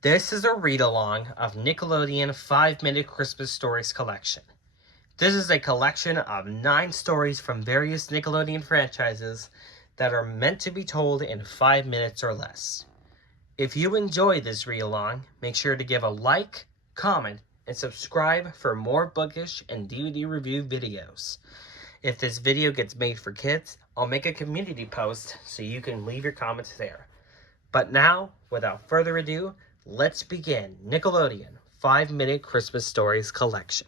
This is a read-along of Nickelodeon 5-Minute Christmas Stories collection. This is a collection of 9 stories from various Nickelodeon franchises that are meant to be told in 5 minutes or less. If you enjoy this read-along, make sure to give a like, comment, and subscribe for more bookish and DVD review videos. If this video gets made for kids, I'll make a community post so you can leave your comments there. But now, without further ado, let's begin Nickelodeon 5-Minute Christmas Stories collection.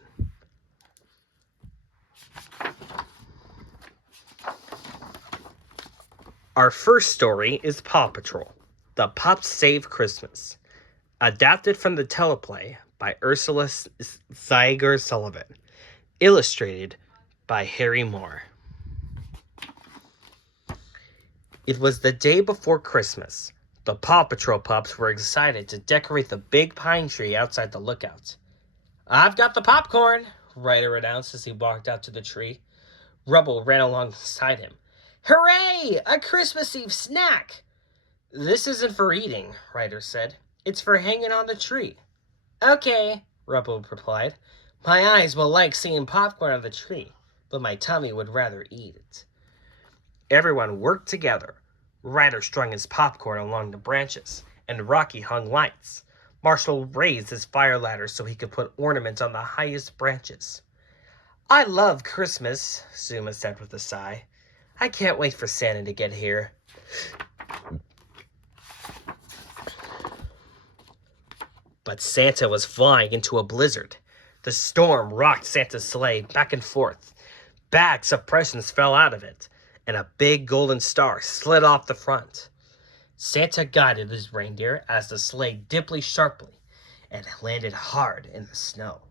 Our first story is Paw Patrol, The Pups Save Christmas, adapted from the teleplay by Ursula Zeiger Sullivan, illustrated by Harry Moore. It was the day before Christmas. The Paw Patrol pups were excited to decorate the big pine tree outside the lookout. "I've got the popcorn," Ryder announced as he walked out to the tree. Rubble ran alongside him. "Hooray! A Christmas Eve snack!" "This isn't for eating," Ryder said. "It's for hanging on the tree." "Okay," Rubble replied. "My eyes will like seeing popcorn on the tree, but my tummy would rather eat it." Everyone worked together. Ryder strung his popcorn along the branches, and Rocky hung lights. Marshall raised his fire ladder so he could put ornaments on the highest branches. "I love Christmas," Zuma said with a sigh. "I can't wait for Santa to get here." But Santa was flying into a blizzard. The storm rocked Santa's sleigh back and forth. Bags of presents fell out of it, and a big golden star slid off the front. Santa guided his reindeer as the sleigh dipped sharply and landed hard in the snow.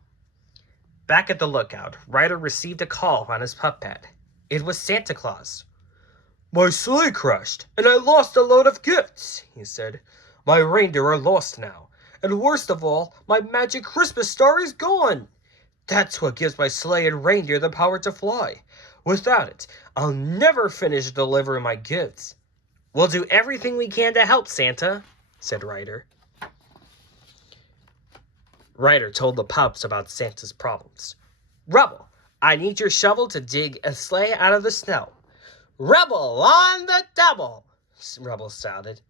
Back at the lookout, Ryder received a call on his pup pad. It was Santa Claus. "My sleigh crashed, and I lost a load of gifts," he said. "My reindeer are lost now, and worst of all, my magic Christmas star is gone. That's what gives my sleigh and reindeer the power to fly. Without it, I'll never finish delivering my gifts." "We'll do everything we can to help, Santa," said Ryder. Ryder told the pups about Santa's problems. "Rubble, I need your shovel to dig a sleigh out of the snow." "Rubble on the double," Rubble shouted.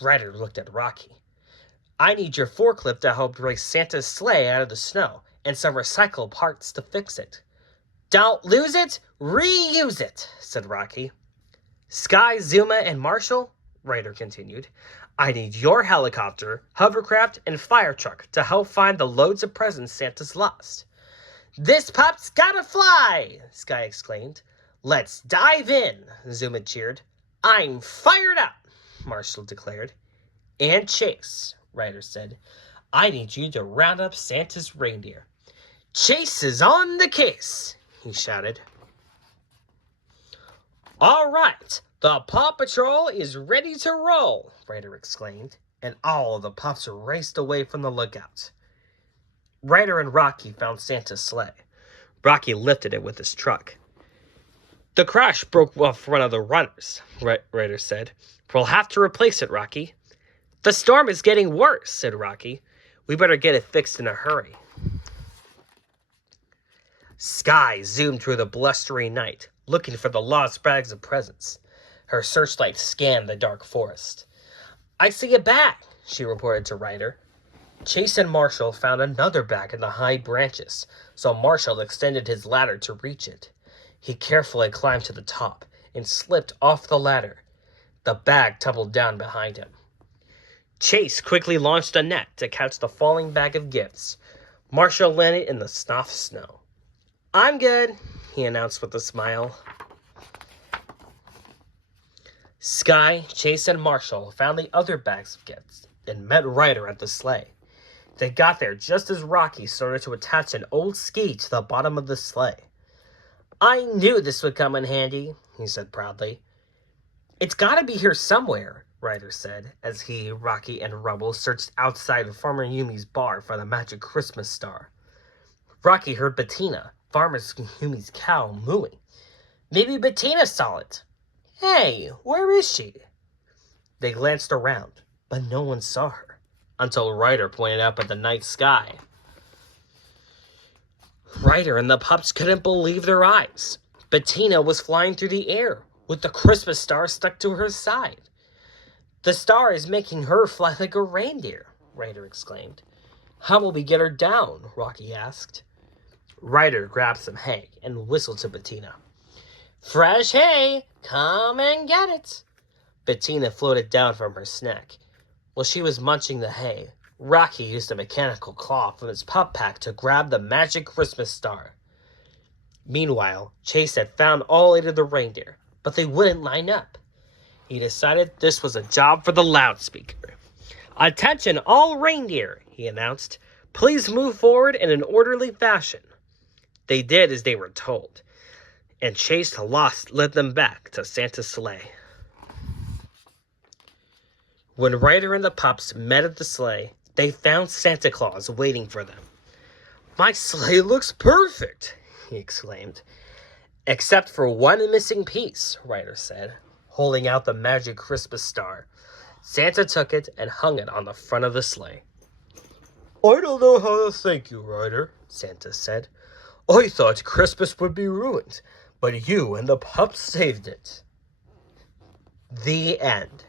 Ryder looked at Rocky. "I need your forklift to help raise Santa's sleigh out of the snow, and some recycled parts to fix it." "Don't lose it, reuse it," said Rocky. "Sky, Zuma, and Marshall," Ryder continued, "I need your helicopter, hovercraft, and fire truck to help find the loads of presents Santa's lost." "This pup's gotta fly!" Sky exclaimed. "Let's dive in," Zuma cheered. "I'm fired up," Marshall declared. "And Chase," Ryder said, "I need you to round up Santa's reindeer." "Chase is on the case," he shouted. "All right, the Paw Patrol is ready to roll," Ryder exclaimed, and all of the pups raced away from the lookout. Ryder and Rocky found Santa's sleigh. Rocky lifted it with his truck. "The crash broke off one of the runners," Ryder said. "We'll have to replace it, Rocky." "The storm is getting worse," said Rocky. "We better get it fixed in a hurry." Sky zoomed through the blustery night, looking for the lost bags of presents. Her searchlight scanned the dark forest. "I see a bag," she reported to Ryder. Chase and Marshall found another bag in the high branches, so Marshall extended his ladder to reach it. He carefully climbed to the top and slipped off the ladder. The bag tumbled down behind him. Chase quickly launched a net to catch the falling bag of gifts. Marshall landed in the soft snow. "I'm good," he announced with a smile. Sky, Chase, and Marshall found the other bags of gifts and met Ryder at the sleigh. They got there just as Rocky started to attach an old ski to the bottom of the sleigh. "I knew this would come in handy," he said proudly. "It's got to be here somewhere," Ryder said, as he, Rocky, and Rubble searched outside of Farmer Yumi's bar for the magic Christmas star. Rocky heard Bettina, Farmer Yumi's cow, mooing. "Maybe Bettina saw it." "Hey, where is she?" They glanced around, but no one saw her. until Ryder pointed up at the night sky. Ryder and the pups couldn't believe their eyes. Bettina was flying through the air, with the Christmas star stuck to her side. "The star is making her fly like a reindeer," Ryder exclaimed. "How will we get her down?" Rocky asked. Ryder grabbed some hay and whistled to Bettina. "Fresh hay! Come and get it!" Bettina floated down from her snack. While she was munching the hay, Rocky used a mechanical claw from his pup pack to grab the magic Christmas star. Meanwhile, Chase had found all 8 of the reindeer, but they wouldn't line up. He decided this was a job for the loudspeaker. "Attention all reindeer," he announced. "Please move forward in an orderly fashion." They did as they were told, and Chase led them back to Santa's sleigh. When Ryder and the pups met at the sleigh, they found Santa Claus waiting for them. "My sleigh looks perfect," he exclaimed. "Except for one missing piece," Ryder said, holding out the magic Christmas star. Santa took it and hung it on the front of the sleigh. "I don't know how to thank you, Ryder," Santa said. "I thought Christmas would be ruined, but you and the pups saved it." The end.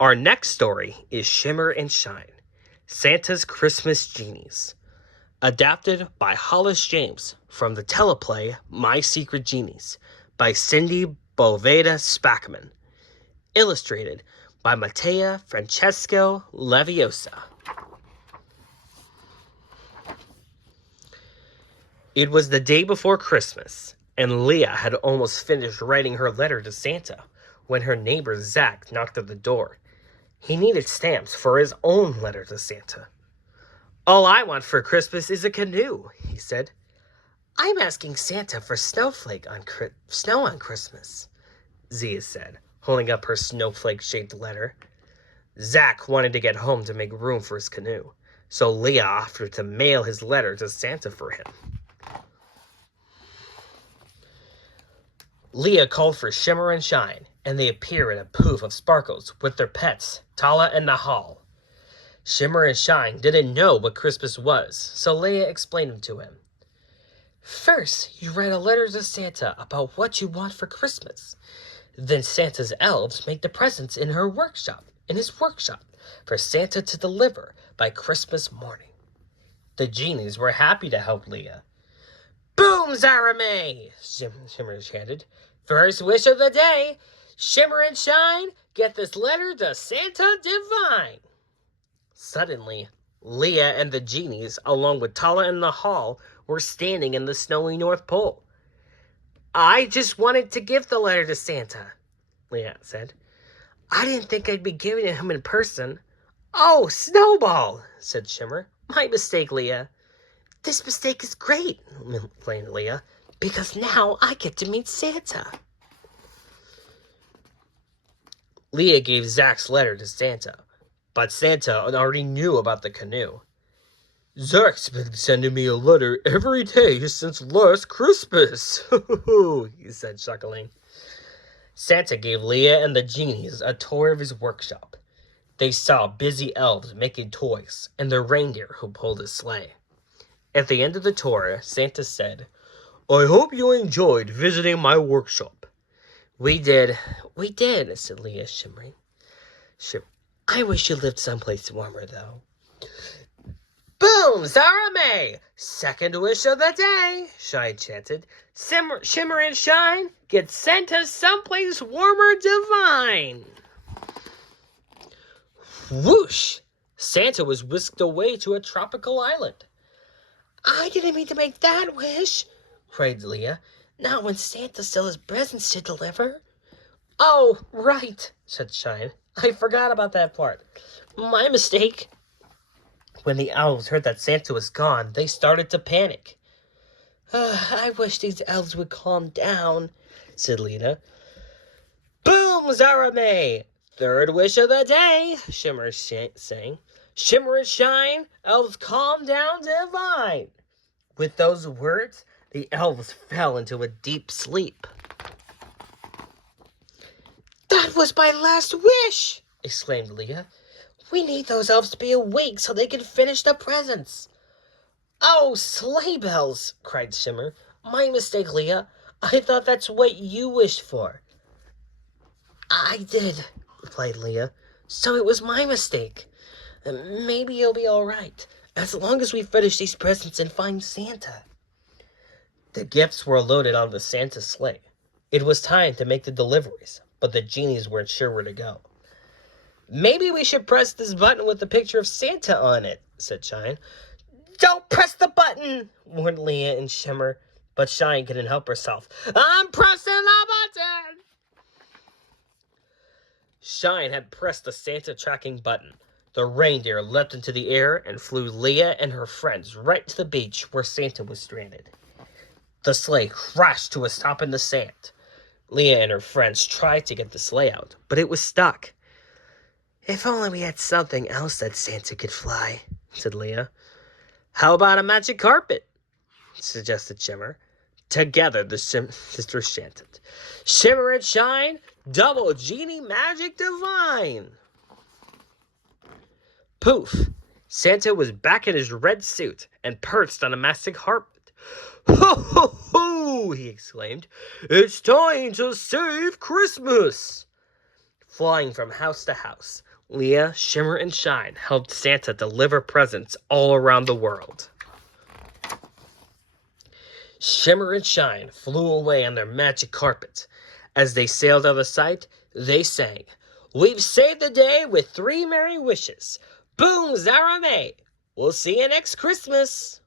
Our next story is Shimmer and Shine, Santa's Christmas Genies, adapted by Hollis James from the teleplay My Secret Genies by Cindy Boveda Spackman, illustrated by Mattea Francesco Leviosa. It was the day before Christmas, and Leah had almost finished writing her letter to Santa when her neighbor Zach knocked at the door. He needed stamps for his own letter to Santa. "All I want for Christmas is a canoe," he said. "I'm asking Santa for snow on Christmas," Zia said, holding up her snowflake-shaped letter. Zach wanted to get home to make room for his canoe, so Leah offered to mail his letter to Santa for him. Leah called for Shimmer and Shine, and they appear in a poof of sparkles with their pets, Tala and Nahal. Shimmer and Shine didn't know what Christmas was, so Leah explained it to him. "First, you write a letter to Santa about what you want for Christmas. Then Santa's elves make the presents in his workshop, for Santa to deliver by Christmas morning." The genies were happy to help Leah. "Boom, Zarame!" Shimmer chanted. "First wish of the day! Shimmer and Shine, get this letter to Santa Divine!" Suddenly, Leah and the genies, along with Tala and Nahal, were standing in the snowy North Pole. "I just wanted to give the letter to Santa," Leah said. "I didn't think I'd be giving it him in person." "Oh, Snowball!" said Shimmer. "My mistake, Leah." "This mistake is great," exclaimed Leah, "because now I get to meet Santa." Leah gave Zach's letter to Santa, but Santa already knew about the canoe. "Zach's been sending me a letter every day since last Christmas," he said, chuckling. Santa gave Leah and the genies a tour of his workshop. They saw busy elves making toys and the reindeer who pulled his sleigh. At the end of the tour, Santa said, "I hope you enjoyed visiting my workshop." We did, said Leah, shimmering. "I wish you lived someplace warmer, though." "Boom, Zarame! Second wish of the day," Shine chanted. Shimmer and Shine, get Santa someplace warmer divine." Whoosh! Santa was whisked away to a tropical island. "I didn't mean to make that wish," cried Leah. "Not when Santa still has presents to deliver." "Oh, right," said Shine. "I forgot about that part. My mistake." When the elves heard that Santa was gone, they started to panic. "I wish these elves would calm down," said Lena. "Boom, Zarame! Third wish of the day," Shimmer sang. "Shimmer and Shine, elves calm down divine." With those words, the elves fell into a deep sleep. "That was my last wish," exclaimed Leah. "We need those elves to be awake so they can finish the presents." "Oh, sleigh bells!" cried Shimmer. "My mistake, Leah. I thought that's what you wished for." "I did," replied Leah. "So it was my mistake. Maybe you'll be all right, as long as we finish these presents and find Santa." The gifts were loaded on the Santa sleigh. It was time to make the deliveries, but the genies weren't sure where to go. "Maybe we should press this button with the picture of Santa on it," said Shine. "Don't press the button," warned Leah and Shimmer, but Shine couldn't help herself. "I'm pressing the button!" Shine had pressed the Santa tracking button. The reindeer leapt into the air and flew Leah and her friends right to the beach where Santa was stranded. The sleigh crashed to a stop in the sand. Leah and her friends tried to get the sleigh out, but it was stuck. "If only we had something else that Santa could fly," said Leah. "How about a magic carpet?" suggested Shimmer. Together the sisters chanted, "Shimmer and Shine, double genie magic divine." Poof! Santa was back in his red suit and perched on a magic carpet. "Ho, ho, ho!" he exclaimed. "It's time to save Christmas!" Flying from house to house, Leah, Shimmer, and Shine helped Santa deliver presents all around the world. Shimmer and Shine flew away on their magic carpet. As they sailed out of sight, they sang, "We've saved the day with 3 merry wishes. Boom, Zara May! We'll see you next Christmas."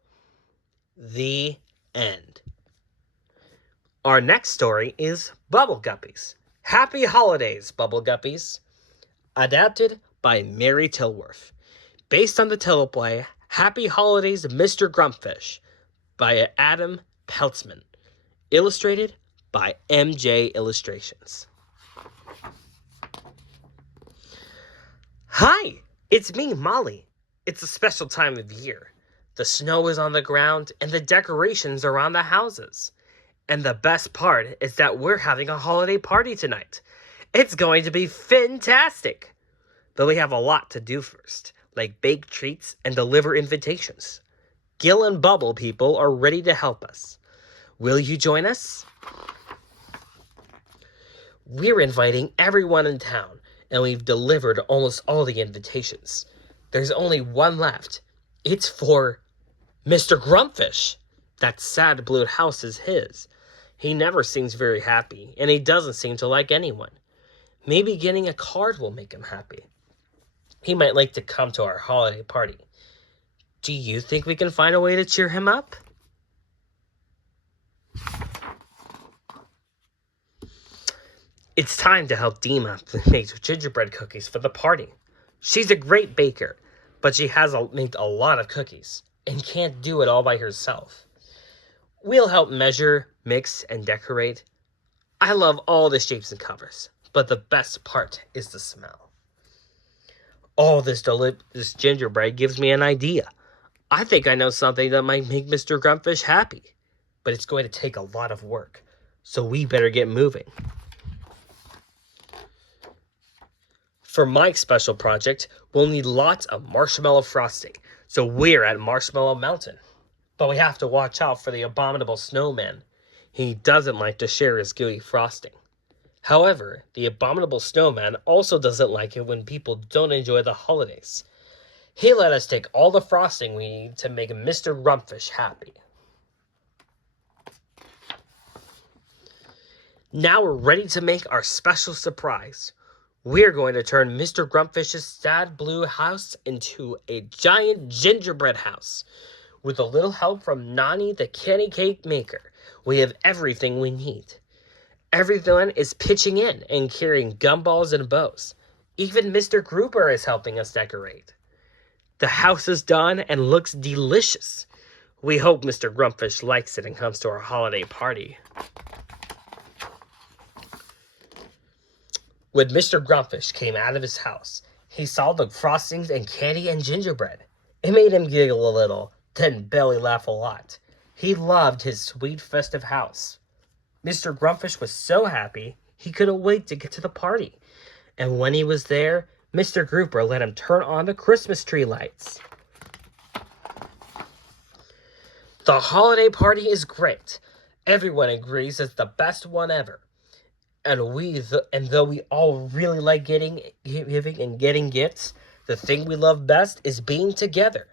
The end. Our next story is Bubble Guppies. Happy Holidays, Bubble Guppies. Adapted by Mary Tilworth. Based on the teleplay Happy Holidays, Mr. Grumpfish by Adam Peltzman. Illustrated by MJ Illustrations. Hi, it's me, Molly. It's a special time of year. The snow is on the ground and the decorations are on the houses. And the best part is that we're having a holiday party tonight. It's going to be fantastic. But we have a lot to do first, like bake treats and deliver invitations. Gil and Bubble people are ready to help us. Will you join us? We're inviting everyone in town, and we've delivered almost all the invitations. There's only one left. It's for Mr. Grumpfish. That sad blue house is his. He never seems very happy, and he doesn't seem to like anyone. Maybe getting a card will make him happy. He might like to come to our holiday party. Do you think we can find a way to cheer him up? It's time to help Dima make gingerbread cookies for the party. She's a great baker, but she has made a lot of cookies and can't do it all by herself. We'll help measure, mix, and decorate. I love all the shapes and colors, but the best part is the smell. All this gingerbread gives me an idea. I think I know something that might make Mr. Grumpfish happy, but it's going to take a lot of work, so we better get moving. For my special project, we'll need lots of marshmallow frosting, so we're at Marshmallow Mountain. But we have to watch out for the abominable snowman. He doesn't like to share his gooey frosting. However, the abominable snowman also doesn't like it when people don't enjoy the holidays. He let us take all the frosting we need to make Mr. Grumpfish happy. Now we're ready to make our special surprise. We're going to turn Mr. Grumpfish's sad blue house into a giant gingerbread house. With a little help from Nani the candy cake maker, we have everything we need. Everyone is pitching in and carrying gumballs and bows. Even Mr. Grouper is helping us decorate. The house is done and looks delicious. We hope Mr. Grumpfish likes it and comes to our holiday party. When Mr. Grumpfish came out of his house, he saw the frostings and candy and gingerbread. It made him giggle a little, then belly laugh a lot. He loved his sweet festive house. Mr. Grumpfish was so happy, he couldn't wait to get to the party. And when he was there, Mr. Grouper let him turn on the Christmas tree lights. The holiday party is great. Everyone agrees it's the best one ever. And though we all really like giving and getting gifts, the thing we love best is being together.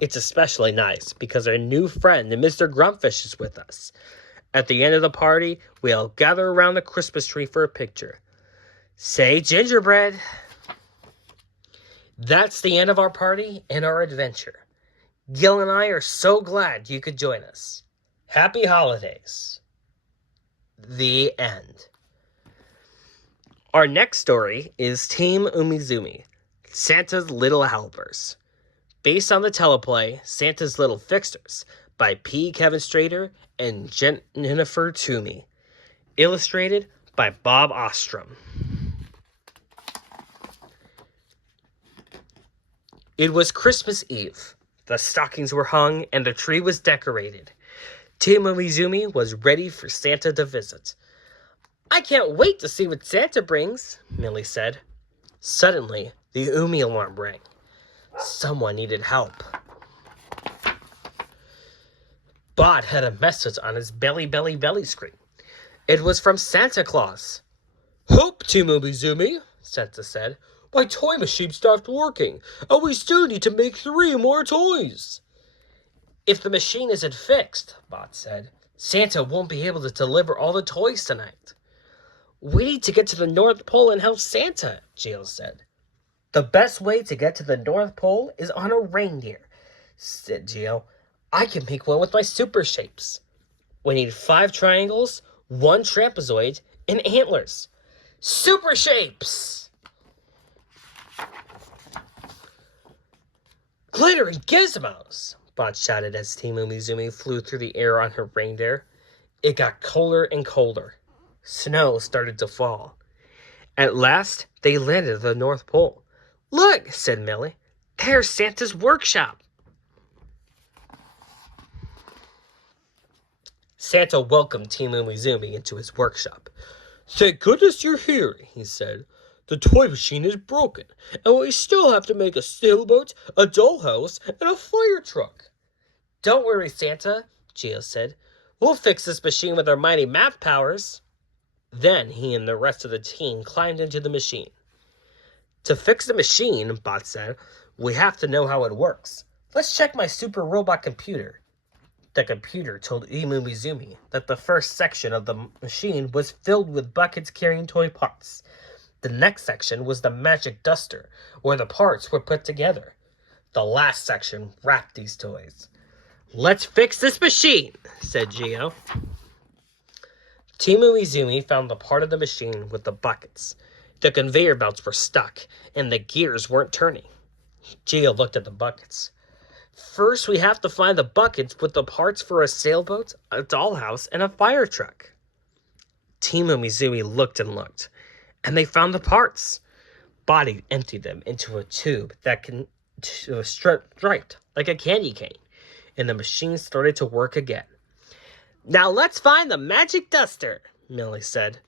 It's especially nice because our new friend, Mr. Grumpfish, is with us. At the end of the party, we all gather around the Christmas tree for a picture. Say gingerbread. That's the end of our party and our adventure. Gil and I are so glad you could join us. Happy holidays. The end. Our next story is Team Umizoomi, Santa's Little Helpers. Based on the teleplay Santa's Little Fixers by P. Kevin Strader and Jennifer Toomey. Illustrated by Bob Ostrom. It was Christmas Eve. The stockings were hung and the tree was decorated. Team Umizoomi was ready for Santa to visit. I can't wait to see what Santa brings, Millie said. Suddenly, the Umi alarm rang. Someone needed help. Bot had a message on his belly screen. It was from Santa Claus. Help, Team Umizoomi, Santa said. My toy machine stopped working, and we still need to make 3 more toys. If the machine isn't fixed, Bot said, Santa won't be able to deliver all the toys tonight. We need to get to the North Pole and help Santa, Jill said. The best way to get to the North Pole is on a reindeer, said Jill. I can make one with my super shapes. We need 5 triangles, 1 trapezoid, and antlers. Super shapes! Glitter and gizmos, Bot shouted as Team Umizoomi flew through the air on her reindeer. It got colder and colder. Snow started to fall. At last, they landed at the North Pole. Look, said Millie. There's Santa's workshop. Santa welcomed Team Umizoomi into his workshop. Thank goodness you're here, he said. The toy machine is broken, and we still have to make a sailboat, a dollhouse, and a fire truck. Don't worry, Santa, Geo said. We'll fix this machine with our mighty math powers. Then he and the rest of the team climbed into the machine. To fix the machine, Bot said, we have to know how it works. Let's check my super robot computer. The computer told Umizoomi that the first section of the machine was filled with buckets carrying toy parts. The next section was the magic duster, where the parts were put together. The last section wrapped these toys. Let's fix this machine, said Geo. Team Umizoomi found the part of the machine with the buckets. The conveyor belts were stuck, and the gears weren't turning. Geo looked at the buckets. First, we have to find the buckets with the parts for a sailboat, a dollhouse, and a fire truck. Team Umizoomi looked and looked, and they found the parts. Body emptied them into a tube that was striped like a candy cane, and the machine started to work again. Now let's find the magic duster, Millie said.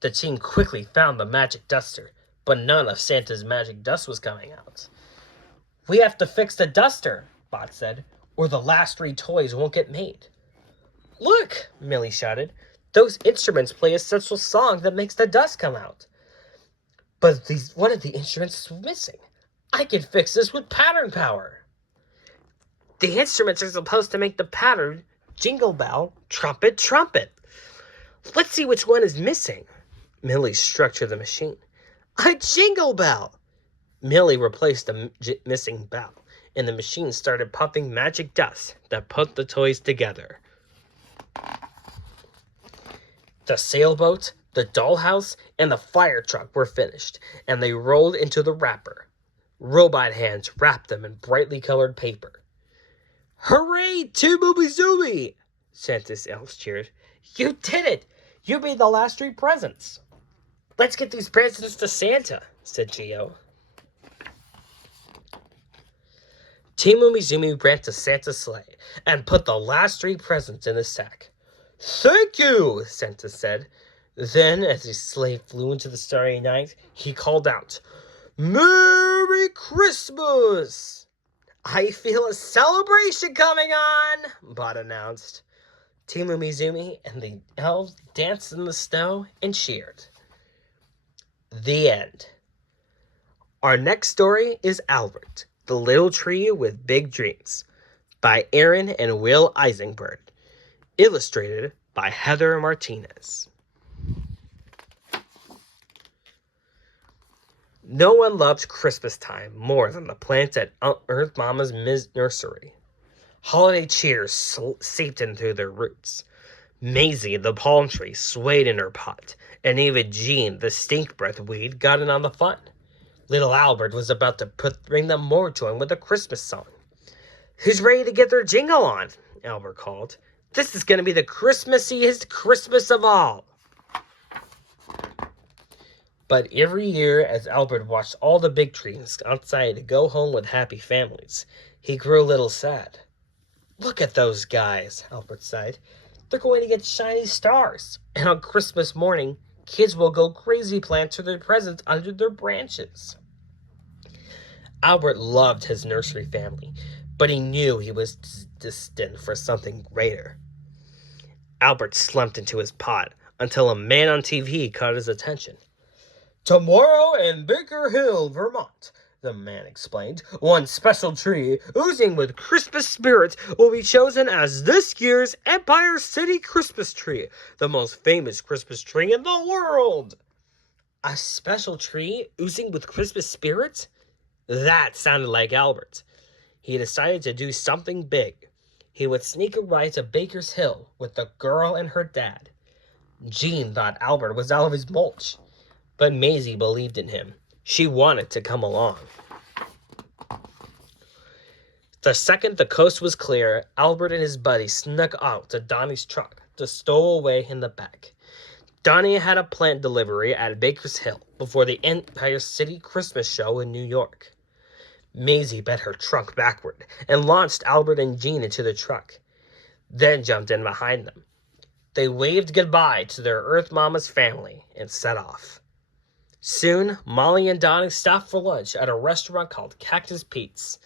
The team quickly found the magic duster, but none of Santa's magic dust was coming out. We have to fix the duster, Bot said, or the last 3 toys won't get made. Look, Millie shouted. Those instruments play a special song that makes the dust come out. But one of the instruments is missing. I can fix this with pattern power. The instruments are supposed to make the pattern jingle bell, trumpet, trumpet. Let's see which one is missing. Millie structured the machine. A jingle bell! Millie replaced the missing bell, and the machine started pumping magic dust that put the toys together. The sailboat, the dollhouse, and the fire truck were finished, and they rolled into the wrapper. Robot hands wrapped them in brightly colored paper. Hooray, Team Umizoomi! Santa's elves cheered. You did it! You made the last 3 presents. Let's get these presents to Santa, said Geo. Team Umizoomi ran to Santa's sleigh and put the last 3 presents in his sack. Thank you, Santa said. Then, as his sleigh flew into the starry night, he called out, "Merry Christmas!" "I feel a celebration coming on," Bud announced. Timu Mizumi and the elves danced in the snow and cheered. The end. Our next story is Albert, the Little Tree with Big Dreams, by Aaron and Will Eisenberg, illustrated by Heather Martinez. No one loved Christmas time more than the plants at Earth Mama's nursery. Holiday cheer seeped in through their roots. Maisie, the palm tree, swayed in her pot, and even Jean, the stink-breath weed, got in on the fun. Little Albert was about to bring them more joy with a Christmas song. "Who's ready to get their jingle on?" Albert called. "This is going to be the Christmassiest Christmas of all." But every year, as Albert watched all the big trees outside to go home with happy families, he grew a little sad. "Look at those guys," Albert sighed. "They're going to get shiny stars, and on Christmas morning, kids will go crazy planting their presents under their branches." Albert loved his nursery family, but he knew he was destined for something greater. Albert slumped into his pot until a man on TV caught his attention. "Tomorrow in Baker Hill, Vermont," the man explained, "one special tree oozing with Christmas spirit will be chosen as this year's Empire City Christmas tree, the most famous Christmas tree in the world." A special tree oozing with Christmas spirit? That sounded like Albert. He decided to do something big. He would sneak a ride to Baker's Hill with the girl and her dad. Jean thought Albert was out of his mulch, but Maisie believed in him. She wanted to come along. The second the coast was clear, Albert and his buddy snuck out to Donnie's truck to stow away in the back. Donnie had a plant delivery at Baker's Hill before the Empire City Christmas show in New York. Maisie bent her trunk backward and launched Albert and Jean into the truck, then jumped in behind them. They waved goodbye to their Earth Mama's family and set off. Soon, Molly and Donnie stopped for lunch at a restaurant called Cactus Pete's.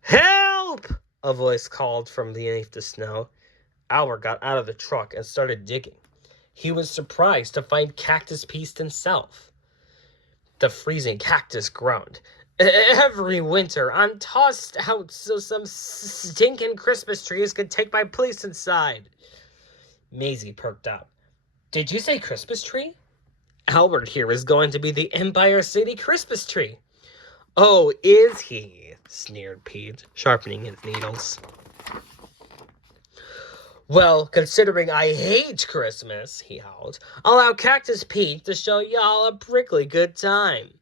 "Help!" a voice called from beneath the snow. Albert got out of the truck and started digging. He was surprised to find Cactus Pete himself. The freezing cactus groaned. "Every winter, I'm tossed out so some stinking Christmas trees could take my place inside." Maisie perked up. "Did you say Christmas tree?" "Albert here is going to be the Empire City Christmas tree." "Oh, is he?" sneered Pete, sharpening his needles. "Well, considering I hate Christmas," he howled, "I'll allow Cactus Pete to show y'all a prickly good time."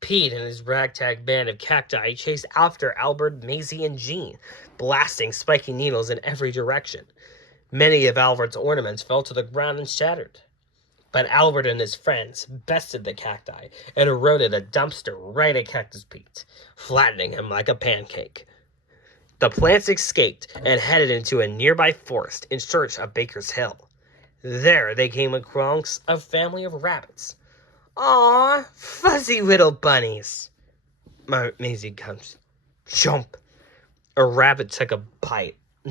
Pete and his ragtag band of cacti chased after Albert, Maisie, and Jean, blasting spiky needles in every direction. Many of Albert's ornaments fell to the ground and shattered. But Albert and his friends bested the cacti and eroded a dumpster right at Cactus Pete, flattening him like a pancake. The plants escaped and headed into a nearby forest in search of Baker's Hill. There they came across a family of rabbits. "Aw, fuzzy little bunnies," Maisie comes. Jump! A rabbit took a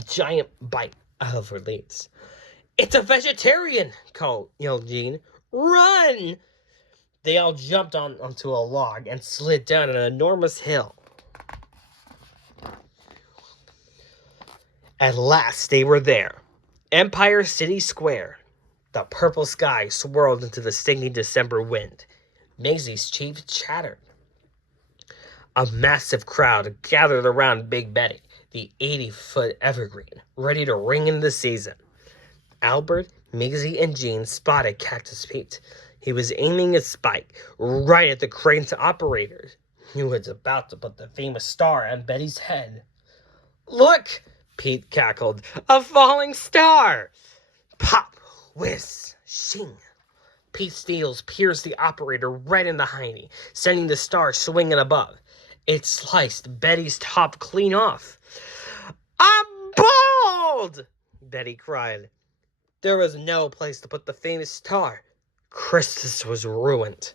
giant bite out of her leaves. "It's a vegetarian!" yelled Jean. "Run!" They all jumped onto a log and slid down an enormous hill. At last they were there. Empire City Square. The purple sky swirled into the stinging December wind. Maisie's teeth chattered. A massive crowd gathered around Big Betty, the 80-foot evergreen, ready to ring in the season. Albert, Maisie, and Jean spotted Cactus Pete. He was aiming his spike right at the crane's operator, who was about to put the famous star on Betty's head. "Look!" Pete cackled. "A falling star!" Pop! Whiz! Shing! Pete's needles pierced the operator right in the hiney, sending the star swinging above. It sliced Betty's top clean off. "I'm bald!" Betty cried. There was no place to put the famous star, Christmas was ruined.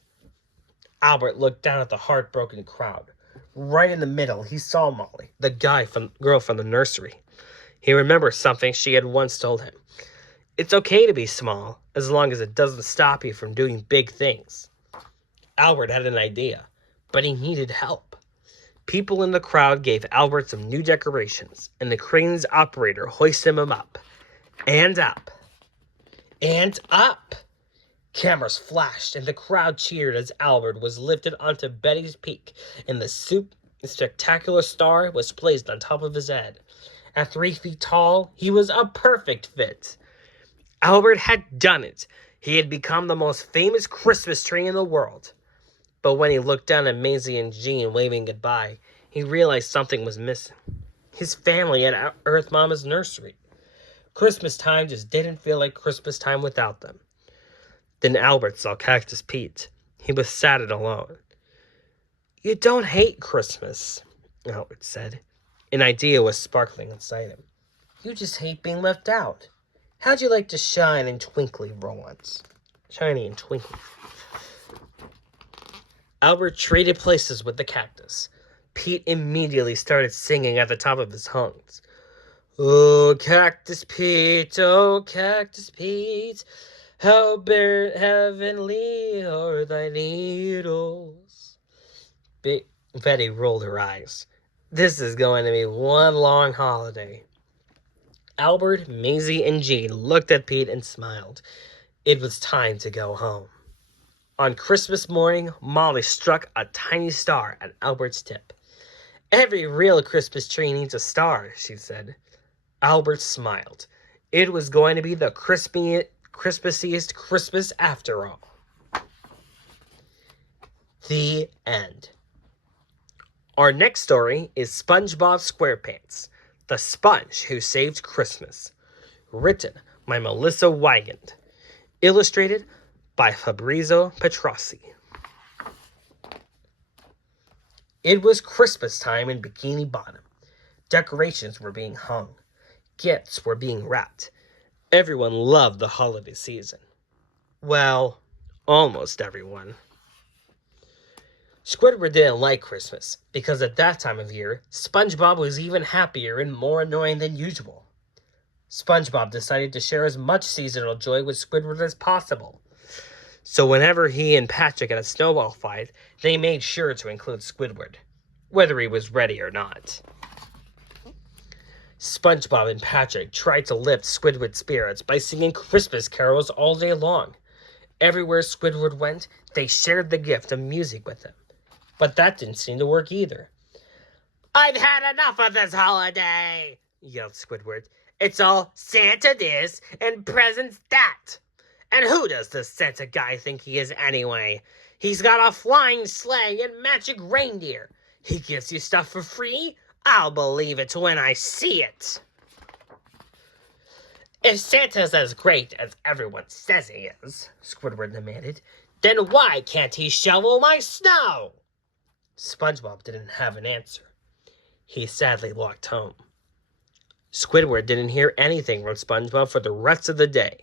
Albert looked down at the heartbroken crowd. Right in the middle, he saw Molly, the girl from the nursery. He remembered something she had once told him. It's okay to be small, as long as it doesn't stop you from doing big things. Albert had an idea, but he needed help. People in the crowd gave Albert some new decorations, and the crane's operator hoisted him up. And up. And up! Cameras flashed, and the crowd cheered as Albert was lifted onto Betty's peak, and the spectacular star was placed on top of his head. At 3 feet tall, he was a perfect fit. Albert had done it. He had become the most famous Christmas tree in the world. But when he looked down at Maisie and Jean waving goodbye, he realized something was missing. His family at Earth Mama's nursery. Christmas time just didn't feel like Christmas time without them. Then Albert saw Cactus Pete. He was sad and alone. You don't hate Christmas, Albert said. An idea was sparkling inside him. You just hate being left out. How'd you like to shine and twinkly for once? Shiny and twinkly. Albert traded places with the cactus. Pete immediately started singing at the top of his lungs. Oh, Cactus Pete, how bare heavenly are thy needles. Betty rolled her eyes. This is going to be one long holiday. Albert, Maisie, and Jean looked at Pete and smiled. It was time to go home. On Christmas morning, Molly struck a tiny star at Albert's tip. Every real Christmas tree needs a star, she said. Albert smiled. It was going to be the Christmasiest Christmas after all. The end. Our next story is SpongeBob SquarePants, the Sponge Who Saved Christmas. Written by Melissa Wygand. Illustrated by Fabrizio Petrossi. It was Christmas time in Bikini Bottom. Decorations were being hung. Gifts were being wrapped. Everyone loved the holiday season. Well, almost everyone. Squidward didn't like Christmas, because at that time of year, SpongeBob was even happier and more annoying than usual. SpongeBob decided to share as much seasonal joy with Squidward as possible. So whenever he and Patrick had a snowball fight, they made sure to include Squidward, whether he was ready or not. SpongeBob and Patrick tried to lift Squidward's spirits by singing Christmas carols all day long. Everywhere Squidward went, they shared the gift of music with him. But that didn't seem to work either. I've had enough of this holiday, yelled Squidward. It's all Santa this and presents that. And who does this Santa guy think he is anyway? He's got a flying sleigh and magic reindeer. He gives you stuff for free? I'll believe it when I see it. If Santa's as great as everyone says he is, Squidward demanded, then why can't he shovel my snow? SpongeBob didn't have an answer. He sadly walked home. Squidward didn't hear anything from SpongeBob for the rest of the day.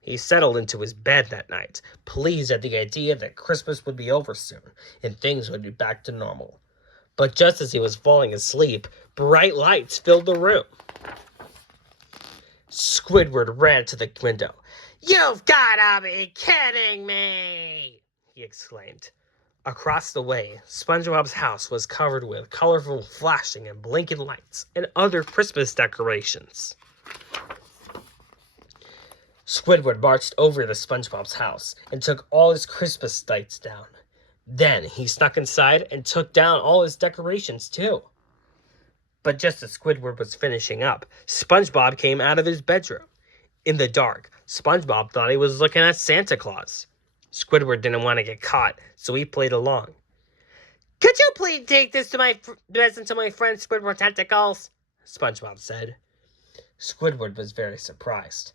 He settled into his bed that night, pleased at the idea that Christmas would be over soon and things would be back to normal. But just as he was falling asleep, bright lights filled the room. Squidward ran to the window. You've gotta be kidding me! He exclaimed. Across the way, SpongeBob's house was covered with colorful flashing and blinking lights and other Christmas decorations. Squidward marched over to SpongeBob's house and took all his Christmas lights down. Then he snuck inside and took down all his decorations too. But just as Squidward was finishing up, SpongeBob came out of his bedroom. In the dark, SpongeBob thought he was looking at Santa Claus. Squidward didn't want to get caught, so he played along. Could you please take this present to my friend Squidward Tentacles? SpongeBob said. Squidward was very surprised.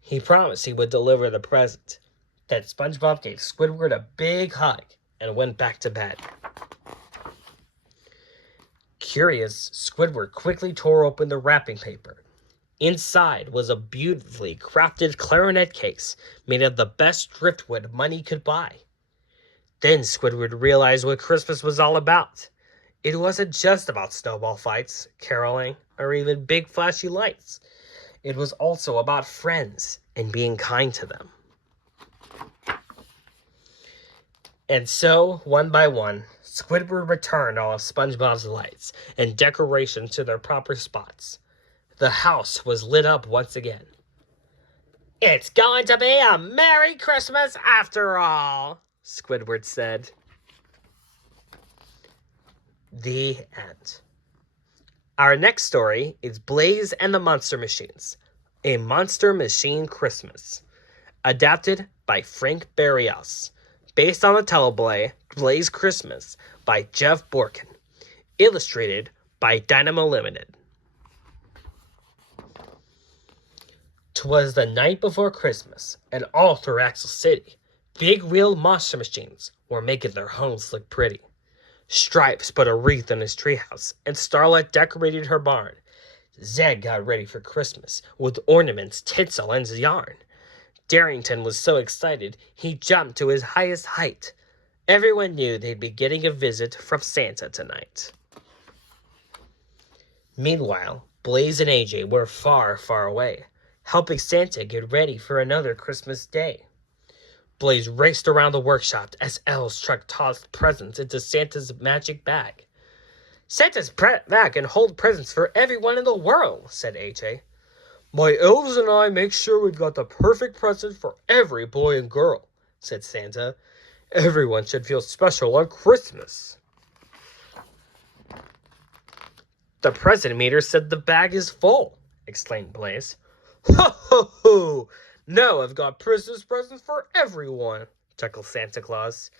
He promised he would deliver the present. Then SpongeBob gave Squidward a big hug and went back to bed. Curious, Squidward quickly tore open the wrapping paper. Inside was a beautifully crafted clarinet case made of the best driftwood money could buy. Then Squidward realized what Christmas was all about. It wasn't just about snowball fights, caroling, or even big flashy lights. It was also about friends and being kind to them. And so, one by one, Squidward returned all of SpongeBob's lights and decorations to their proper spots. The house was lit up once again. "It's going to be a Merry Christmas after all," Squidward said. The end. Our next story is Blaze and the Monster Machines, A Monster Machine Christmas, adapted by Frank Barrios, based on the teleplay Blaze Christmas by Jeff Borkin, illustrated by Dynamo Limited. 'Twas the night before Christmas, and all through Axel City, big wheel monster machines were making their homes look pretty. Stripes put a wreath in his treehouse, and Starlight decorated her barn. Zed got ready for Christmas with ornaments, tinsel, and yarn. Darrington was so excited he jumped to his highest height. Everyone knew they'd be getting a visit from Santa tonight. Meanwhile, Blaze and AJ were far, far away, helping Santa get ready for another Christmas day. Blaze raced around the workshop as Elle's truck tossed presents into Santa's magic bag. "Santa's bag can hold presents for everyone in the world," said AJ. "My elves and I make sure we've got the perfect present for every boy and girl," said Santa. "Everyone should feel special on Christmas." "The present meter said the bag is full," exclaimed Blaze. "Ho, ho, ho! Now I've got Christmas presents for everyone," chuckled Santa Claus.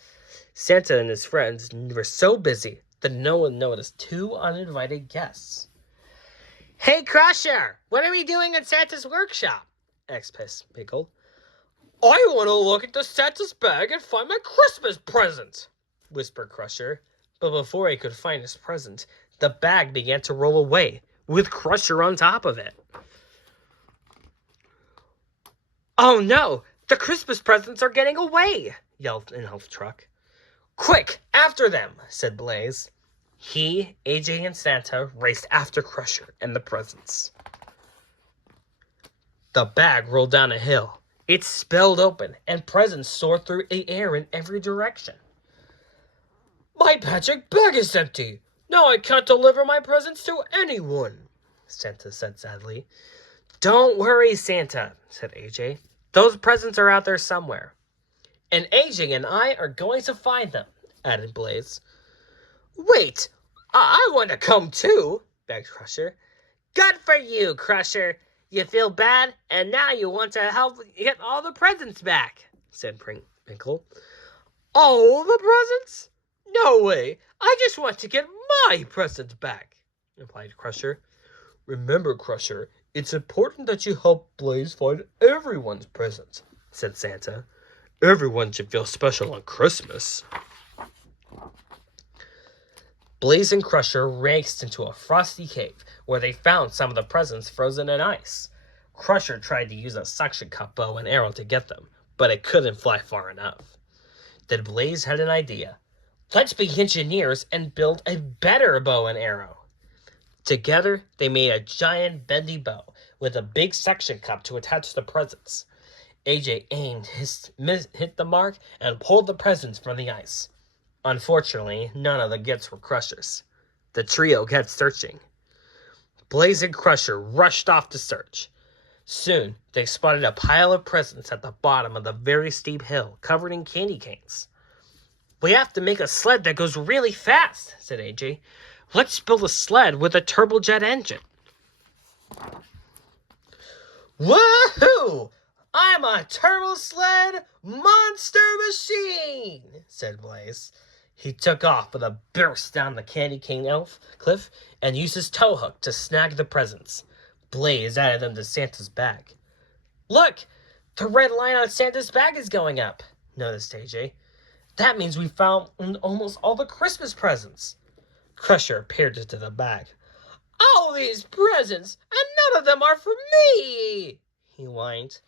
Santa and his friends were so busy that no one noticed two uninvited guests. "Hey, Crusher, what are we doing in Santa's workshop?" asked Pickle. "I want to look into Santa's bag and find my Christmas present," whispered Crusher. But before he could find his present, the bag began to roll away, with Crusher on top of it. "Oh no, the Christmas presents are getting away!" yelled an elf truck. "Quick, after them!" said Blaze. He, AJ, and Santa raced after Crusher and the presents. The bag rolled down a hill. It spilled open, and presents soared through the air in every direction. "My magic bag is empty! Now I can't deliver my presents to anyone," Santa said sadly. "Don't worry, Santa," said AJ. "Those presents are out there somewhere." "And AJ and I are going to find them," added Blaze. "Wait, I want to come too," begged Crusher. "Good for you, Crusher. You feel bad, and now you want to help get all the presents back," said Pinkle. "All the presents? No way. I just want to get my presents back," replied Crusher. "Remember, Crusher, it's important that you help Blaze find everyone's presents," said Santa. "Everyone should feel special on Christmas." Blaze and Crusher raced into a frosty cave where they found some of the presents frozen in ice. Crusher tried to use a suction cup bow and arrow to get them, but it couldn't fly far enough. Then Blaze had an idea. "Let's be engineers and build a better bow and arrow." Together, they made a giant bendy bow with a big suction cup to attach the presents. AJ aimed, hit the mark, and pulled the presents from the ice. Unfortunately, none of the gifts were Crusher's. The trio kept searching. Blaze and Crusher rushed off to search. Soon, they spotted a pile of presents at the bottom of the very steep hill, covered in candy canes. "We have to make a sled that goes really fast," said AJ. "Let's build a sled with a turbojet engine." "Woohoo! I'm a turbo sled monster machine," said Blaze. He took off with a burst down the candy cane cliff and used his tow hook to snag the presents. Blaze added them to Santa's bag. "Look, the red line on Santa's bag is going up," noticed AJ. "That means we found almost all the Christmas presents." Crusher peered into the bag. "All these presents, and None of them are for me, he whined.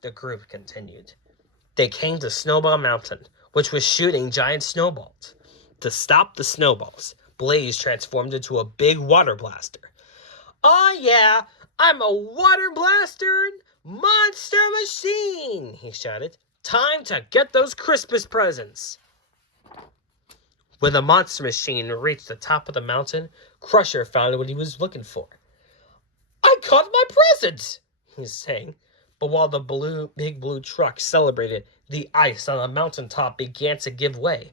The group continued. They came to Snowball Mountain, which was shooting giant snowballs. To stop the snowballs, Blaze transformed into a big water blaster. "Oh yeah, I'm a water blaster monster machine," he shouted. "Time to get those Christmas presents." When the monster machine reached the top of the mountain, Crusher found what he was looking for. "I caught my present," he was saying. But while the big blue truck celebrated, the ice on the mountaintop began to give way.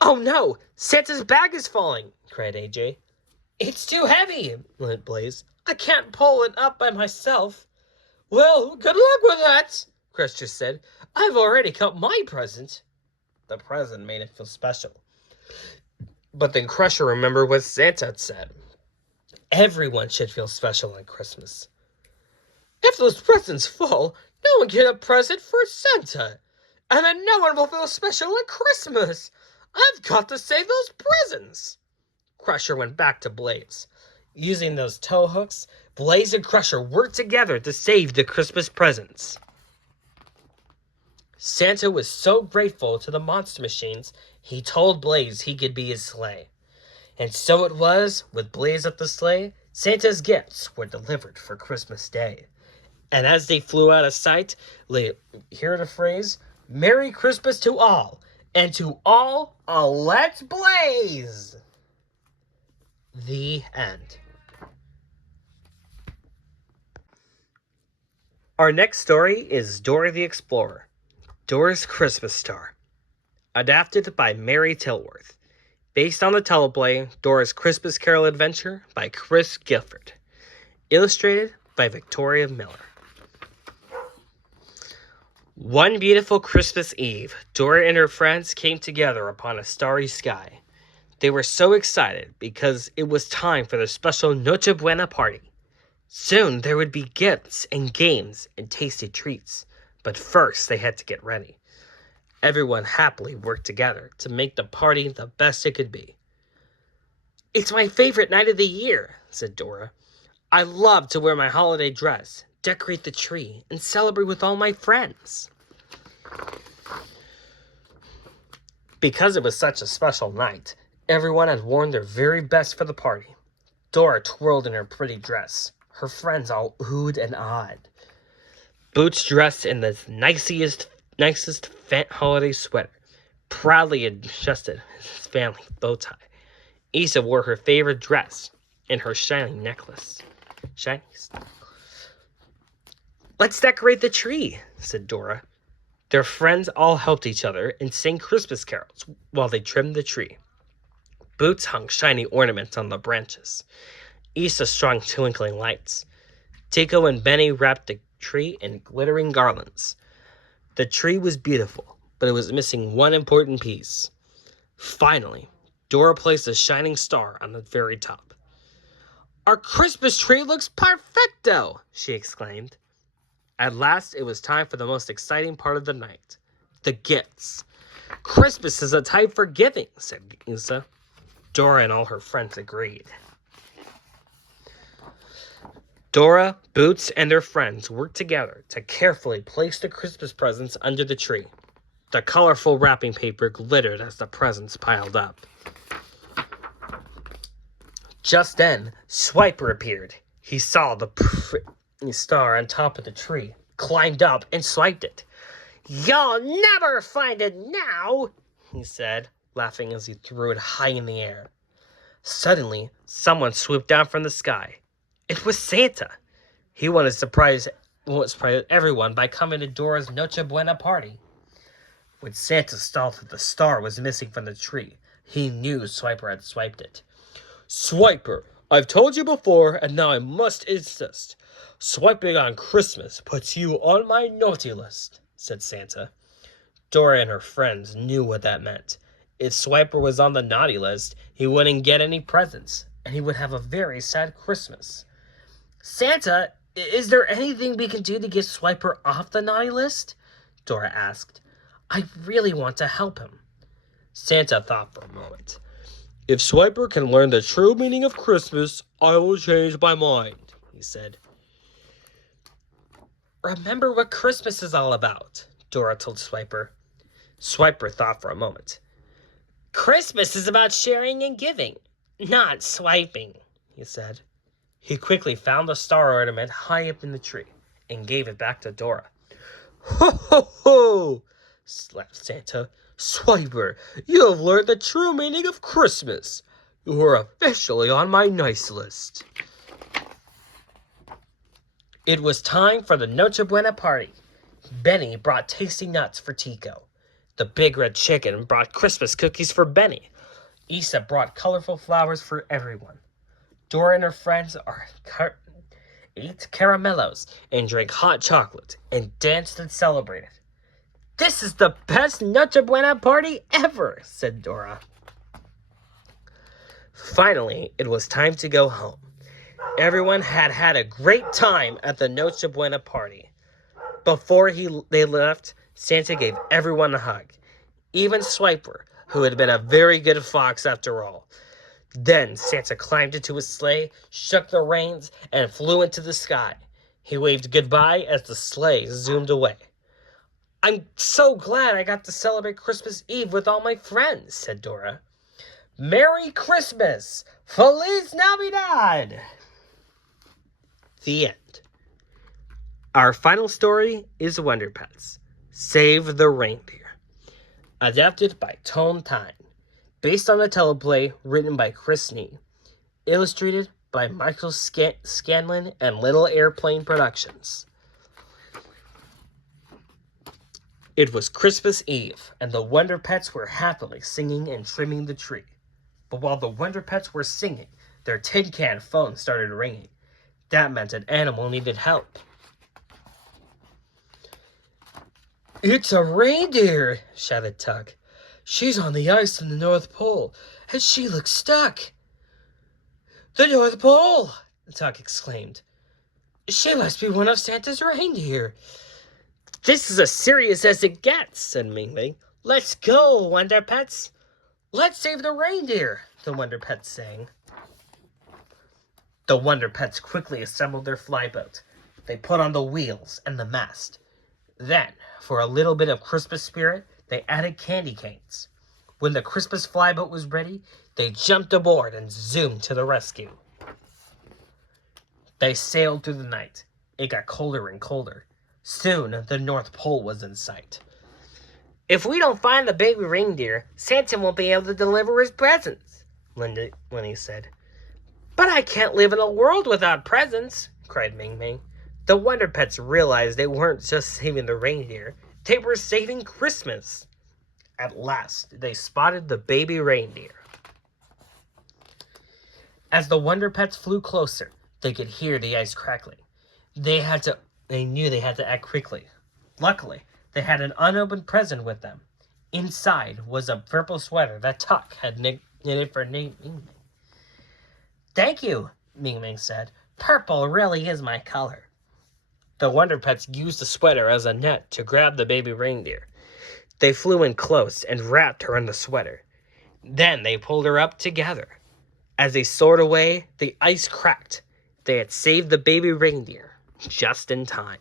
"Oh no, Santa's bag is falling," cried AJ. "It's too heavy," went Blaze. "I can't pull it up by myself." "Well, good luck with that," Crusher said. "I've already got my present." The present made him feel special. But then Crusher remembered what Santa had said. Everyone should feel special on Christmas. "If those presents fall, no one can get a present for Santa. And then no one will feel special on Christmas. I've got to save those presents." Crusher went back to Blaze. Using those tow hooks, Blaze and Crusher worked together to save the Christmas presents. Santa was so grateful to the monster machines, he told Blaze he could be his sleigh. And so it was, with Blaze at the sleigh, Santa's gifts were delivered for Christmas Day. And as they flew out of sight, they heard the phrase, "Merry Christmas to all, and to all, let's blaze!" The end. Our next story is Dora the Explorer, Dora's Christmas Star, adapted by Mary Tilworth, based on the teleplay Dora's Christmas Carol Adventure by Chris Gifford, illustrated by Victoria Miller. One beautiful Christmas Eve, Dora and her friends came together upon a starry sky. They were so excited because it was time for their special Noche Buena party. Soon there would be gifts and games and tasty treats, but first they had to get ready. Everyone happily worked together to make the party the best it could be. "It's my favorite night of the year," said Dora. "I love to wear my holiday dress, decorate the tree, and celebrate with all my friends." Because it was such a special night, everyone had worn their very best for the party. Dora twirled in her pretty dress. Her friends all oohed and awed. Boots dressed in the nicest holiday sweater, proudly adjusted his family bow tie. Isa wore her favorite dress and her shining necklace. "Let's decorate the tree," said Dora. Their friends all helped each other and sang Christmas carols while they trimmed the tree. Boots hung shiny ornaments on the branches. Isa strung twinkling lights. Tico and Benny wrapped the tree in glittering garlands. The tree was beautiful, but it was missing one important piece. Finally, Dora placed a shining star on the very top. "Our Christmas tree looks perfecto!" she exclaimed. At last, it was time for the most exciting part of the night, the gifts. "Christmas is a time for giving," said Isa. Dora and all her friends agreed. Dora, Boots, and their friends worked together to carefully place the Christmas presents under the tree. The colorful wrapping paper glittered as the presents piled up. Just then, Swiper appeared. He saw the star on top of the tree, climbed up, and swiped it. "You'll never find it now," he said, laughing as he threw it high in the air. Suddenly, someone swooped down from the sky. It was Santa. He wanted to surprise everyone by coming to Dora's Noche Buena party. When Santa saw that the star was missing from the tree, he knew Swiper had swiped it. "Swiper, I've told you before, and now I must insist. Swiping on Christmas puts you on my naughty list," said Santa. Dora and her friends knew what that meant. If Swiper was on the naughty list, he wouldn't get any presents, and he would have a very sad Christmas. "Santa, is there anything we can do to get Swiper off the naughty list?" Dora asked. "I really want to help him." Santa thought for a moment. "If Swiper can learn the true meaning of Christmas, I will change my mind," he said. Remember what Christmas is all about, Dora told Swiper. Swiper thought for a moment. Christmas is about sharing and giving, not swiping, he said. He quickly found the star ornament high up in the tree and gave it back to Dora. Ho, ho, ho, laughed Santa. Swiper, you have learned the true meaning of Christmas. You are officially on my nice list. It was time for the Noche Buena party. Benny brought tasty nuts for Tico. The Big Red Chicken brought Christmas cookies for Benny. Isa brought colorful flowers for everyone. Dora and her friends ate caramellos and drank hot chocolate and danced and celebrated. This is the best Noche Buena party ever, said Dora. Finally, it was time to go home. Everyone had had a great time at the Noche Buena party. Before they left, Santa gave everyone a hug, even Swiper, who had been a very good fox after all. Then Santa climbed into his sleigh, shook the reins, and flew into the sky. He waved goodbye as the sleigh zoomed away. I'm so glad I got to celebrate Christmas Eve with all my friends, said Dora. Merry Christmas! Feliz Navidad! The end. Our final story is Wonder Pets. Save the Reindeer. Adapted by Tone Time. Based on the teleplay written by Chris Nee. Illustrated by Michael Scanlon and Little Airplane Productions. It was Christmas Eve, and the Wonder Pets were happily singing and trimming the tree. But while the Wonder Pets were singing, their tin can phone started ringing. That meant an animal needed help. It's a reindeer, shouted Tug. She's on the ice in the North Pole, and she looks stuck. The North Pole, Tug exclaimed. She must be one of Santa's reindeer. This is as serious as it gets, said Ming Ming. Let's go, Wonder Pets. Let's save the reindeer, the Wonder Pets sang. The Wonder Pets quickly assembled their flyboat. They put on the wheels and the mast. Then, for a little bit of Christmas spirit, they added candy canes. When the Christmas flyboat was ready, they jumped aboard and zoomed to the rescue. They sailed through the night. It got colder and colder. Soon, the North Pole was in sight. If we don't find the baby reindeer, Santa won't be able to deliver his presents, Lenny said. But I can't live in a world without presents, cried Ming Ming. The Wonder Pets realized they weren't just saving the reindeer, they were saving Christmas. At last, they spotted the baby reindeer. As the Wonder Pets flew closer, they could hear the ice crackling. They knew they had to act quickly. Luckily, they had an unopened present with them. Inside was a purple sweater that Tuck had knitted for Ming Ming. Thank you, Ming Ming said. Purple really is my color. The Wonder Pets used the sweater as a net to grab the baby reindeer. They flew in close and wrapped her in the sweater. Then they pulled her up together. As they soared away, the ice cracked. They had saved the baby reindeer just in time.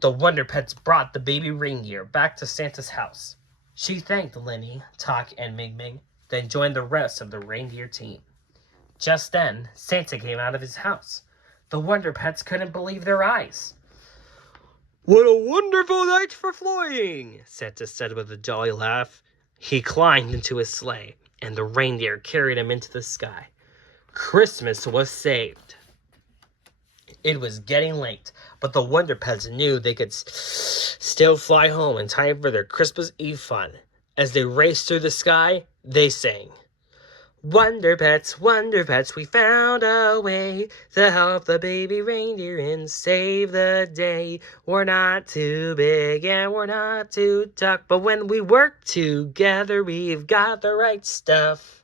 The Wonder Pets brought the baby reindeer back to Santa's house. She thanked Lenny, Tuck, and Ming Ming, then joined the rest of the reindeer team. Just then, Santa came out of his house. The Wonder Pets couldn't believe their eyes. What a wonderful night for flying, Santa said with a jolly laugh. He climbed into his sleigh, and the reindeer carried him into the sky. Christmas was saved. It was getting late, but the Wonder Pets knew they could still fly home in time for their Christmas Eve fun. As they raced through the sky, they sang, Wonder Pets, we found a way to help the baby reindeer and save the day. We're not too big and we're not too tough, but when we work together, we've got the right stuff.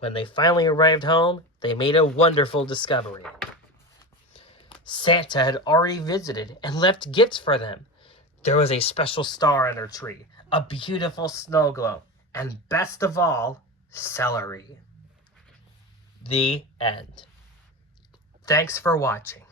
When they finally arrived home, they made a wonderful discovery. Santa had already visited and left gifts for them. There was a special star on their tree, a beautiful snow globe, and best of all, celery. The end. Thanks for watching.